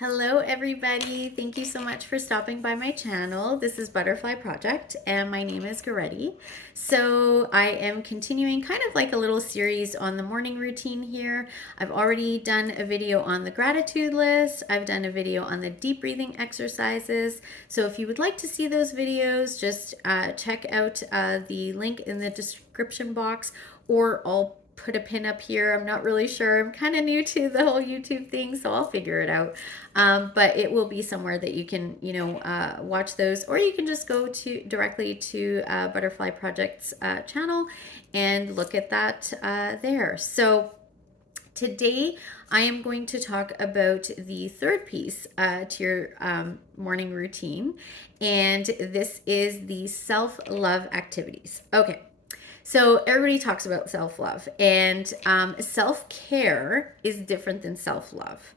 Hello, everybody. Thank you so much for stopping by my channel. This is Butterfly Project, and my name is Goretti. So I am continuing kind of like a little series on the morning routine here. I've already done a video on the gratitude list. I've done a video on the deep breathing exercises. So if you would like to see those videos, just check out the link in the description box, or I'll put a pin up here. I'm not really sure. I'm kind of new to the whole YouTube thing, so I'll figure it out. But it will be somewhere that you can, watch those, or you can just go to directly to Butterfly Project's channel and look at that there. So today I am going to talk about the third piece to your morning routine, and this is the self-love activities. Okay. So everybody talks about self-love, and self-care is different than self-love.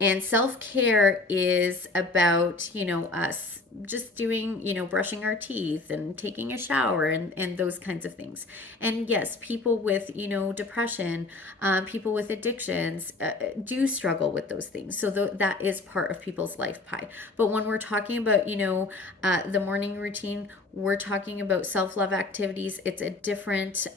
And self-care is about, us just doing, brushing our teeth and taking a shower and those kinds of things. And yes, people with, depression, people with addictions do struggle with those things. So that is part of people's life pie. But when we're talking about, the morning routine, we're talking about self-love activities. It's a different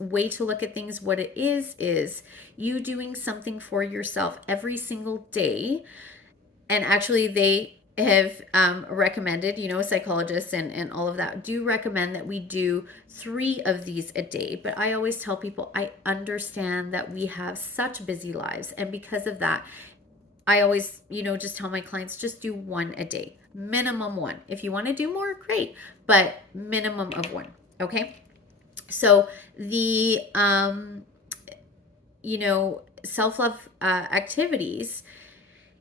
way to look at things. What it is you doing something for yourself every single day. And actually they have recommended, psychologists and all of that do recommend that we do 3 of these a day. But I always tell people, I understand that we have such busy lives, and because of that, I always, just tell my clients, just do 1 a day, minimum 1. If you want to do more, great, but minimum of 1. Okay. So the, self-love activities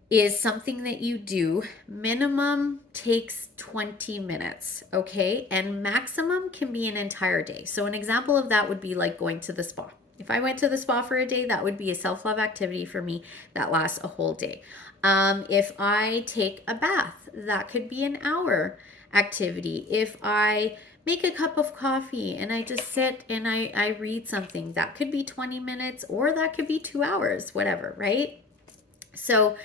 is something that you do. Minimum takes 20 minutes, okay? And maximum can be an entire day. So an example of that would be like going to the spa. If I went to the spa for a day, that would be a self-love activity for me that lasts a whole day. If I take a bath, that could be an hour activity. If I make a cup of coffee and I just sit and I read something, that could be 20 minutes, or that could be 2 hours, whatever, right? So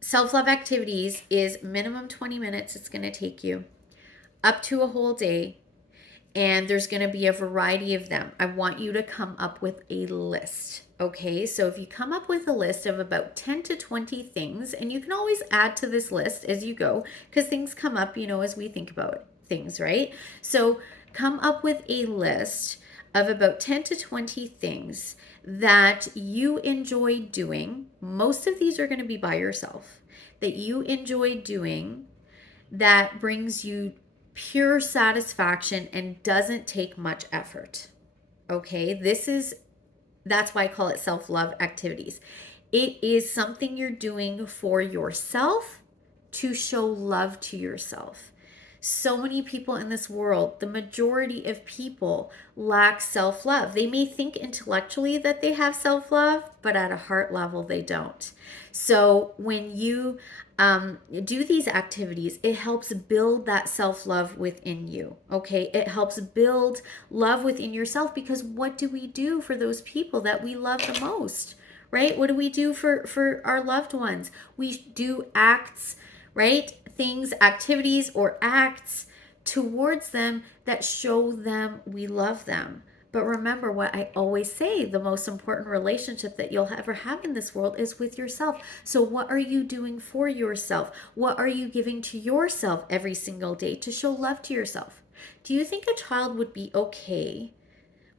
self-love activities is minimum 20 minutes it's going to take you, up to a whole day, and there's going to be a variety of them. I want you to come up with a list. Okay, so if you come up with a list of about 10 to 20 things, and you can always add to this list as you go, because things come up, as we think about things, right? So come up with a list of about 10 to 20 things that you enjoy doing. Most of these are going to be by yourself, that you enjoy doing, that brings you pure satisfaction and doesn't take much effort. Okay, that's why I call it self-love activities. It is something you're doing for yourself to show love to yourself. So many people in this world, the majority of people, lack self-love. They may think intellectually that they have self-love, but at a heart level, they don't. So when you do these activities, it helps build that self-love within you. Okay, it helps build love within yourself, because what do we do for those people that we love the most, right? What do we do for our loved ones? We do acts, right? Things, activities, or acts towards them that show them we love them. But remember what I always say, the most important relationship that you'll ever have in this world is with yourself. So what are you doing for yourself? What are you giving to yourself every single day to show love to yourself? Do you think a child would be okay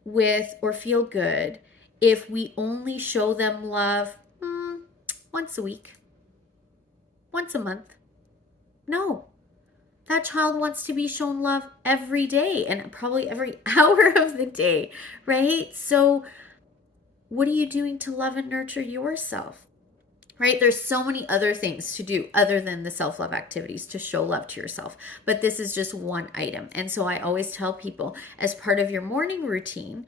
with, or feel good, if we only show them love once a week, once a month? No. That child wants to be shown love every day, and probably every hour of the day, right? So what are you doing to love and nurture yourself? Right? There's so many other things to do other than the self-love activities to show love to yourself. But this is just one item. And so I always tell people, as part of your morning routine,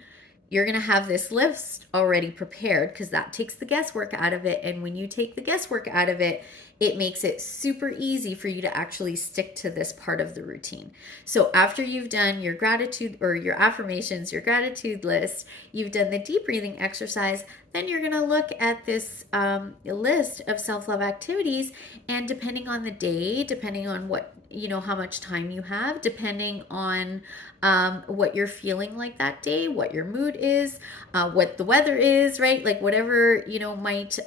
you're going to have this list already prepared, because that takes the guesswork out of it. And when you take the guesswork out of it, it makes it super easy for you to actually stick to this part of the routine. So after you've done your gratitude or your affirmations, your gratitude list, you've done the deep breathing exercise, then you're going to look at this list of self-love activities, and depending on the day, depending on what, how much time you have, depending on what you're feeling like that day, what your mood is, what the weather is, right? Like whatever, might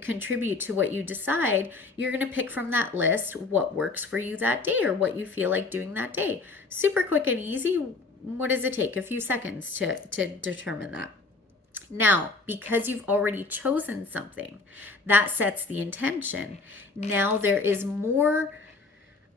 contribute to what you decide, you're going to pick from that list what works for you that day or what you feel like doing that day. Super quick and easy. What does it take? A few seconds to determine that. Now, because you've already chosen something, that sets the intention. Now there is more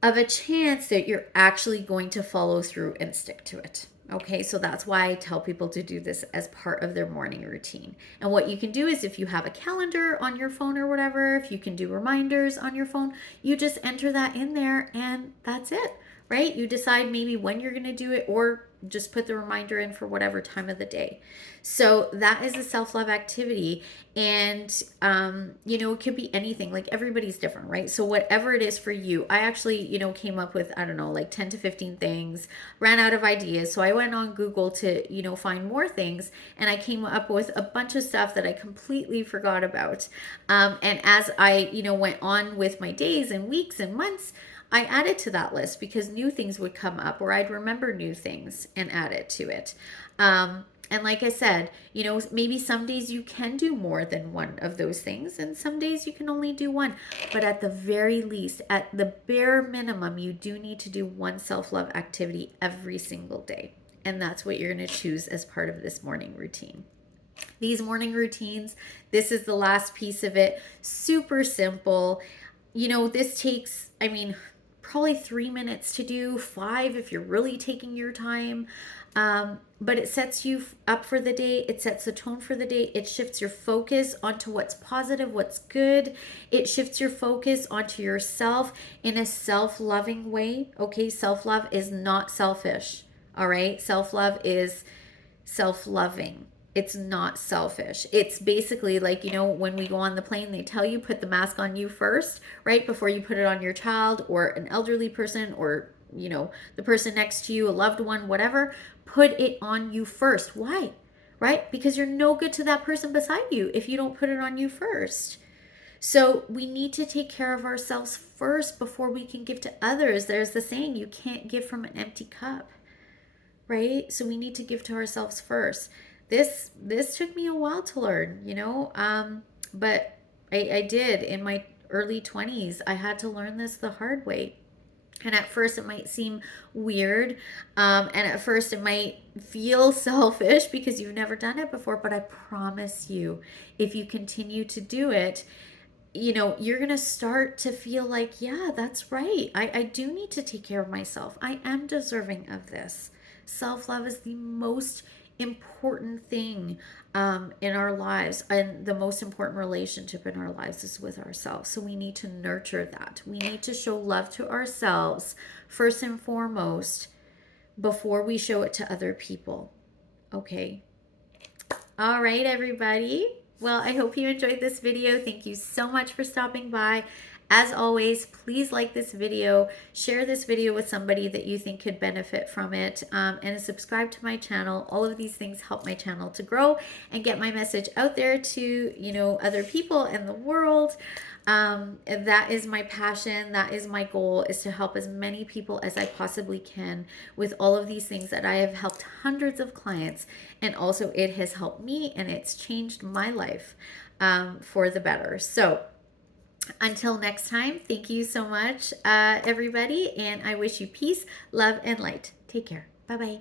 of a chance that you're actually going to follow through and stick to it. Okay, so that's why I tell people to do this as part of their morning routine. And what you can do is, if you have a calendar on your phone or whatever, if you can do reminders on your phone, you just enter that in there and that's it, right? You decide maybe when you're going to do it, or just put the reminder in for whatever time of the day. So that is a self-love activity. And it could be anything. Like, everybody's different, right? So whatever it is for you, I actually came up with, I don't know, like 10 to 15 things, ran out of ideas, so I went on Google to find more things, and I came up with a bunch of stuff that I completely forgot about. And as I went on with my days and weeks and months, I added to that list because new things would come up, or I'd remember new things and add it to it. And like I said, maybe some days you can do more than one of those things, and some days you can only do one. But at the very least, at the bare minimum, you do need to do one self-love activity every single day. And that's what you're going to choose as part of this morning routine. These morning routines, this is the last piece of it. Super simple. This takes, probably 3 minutes to do, 5 if you're really taking your time. But it sets you up for the day. It sets the tone for the day. It shifts your focus onto what's positive, what's good. It shifts your focus onto yourself in a self-loving way. Okay, self-love is not selfish. All right, self-love is self-loving. It's not selfish. It's basically like, when we go on the plane, they tell you put the mask on you first, right? Before you put it on your child or an elderly person, or, the person next to you, a loved one, whatever. Put it on you first. Why? Right? Because you're no good to that person beside you if you don't put it on you first. So we need to take care of ourselves first before we can give to others. There's the saying, you can't give from an empty cup, right? So we need to give to ourselves first. This took me a while to learn, but I did. In my early 20s, I had to learn this the hard way. And at first it might seem weird. And at first it might feel selfish because you've never done it before. But I promise you, if you continue to do it, you're going to start to feel like, yeah, that's right. I do need to take care of myself. I am deserving of this. Self-love is the most important thing in our lives, and the most important relationship in our lives is with ourselves. So we need to nurture that. We need to show love to ourselves first and foremost before we show it to other people. Okay. All right, everybody. Well, I hope you enjoyed this video. Thank you so much for stopping by. As always, please like this video, share this video with somebody that you think could benefit from it, and subscribe to my channel. All of these things help my channel to grow and get my message out there to, other people in the world. That is my passion. That is my goal, is to help as many people as I possibly can with all of these things that I have helped hundreds of clients. And also it has helped me, and it's changed my life for the better. So until next time, thank you so much, everybody. And I wish you peace, love, and light. Take care. Bye-bye.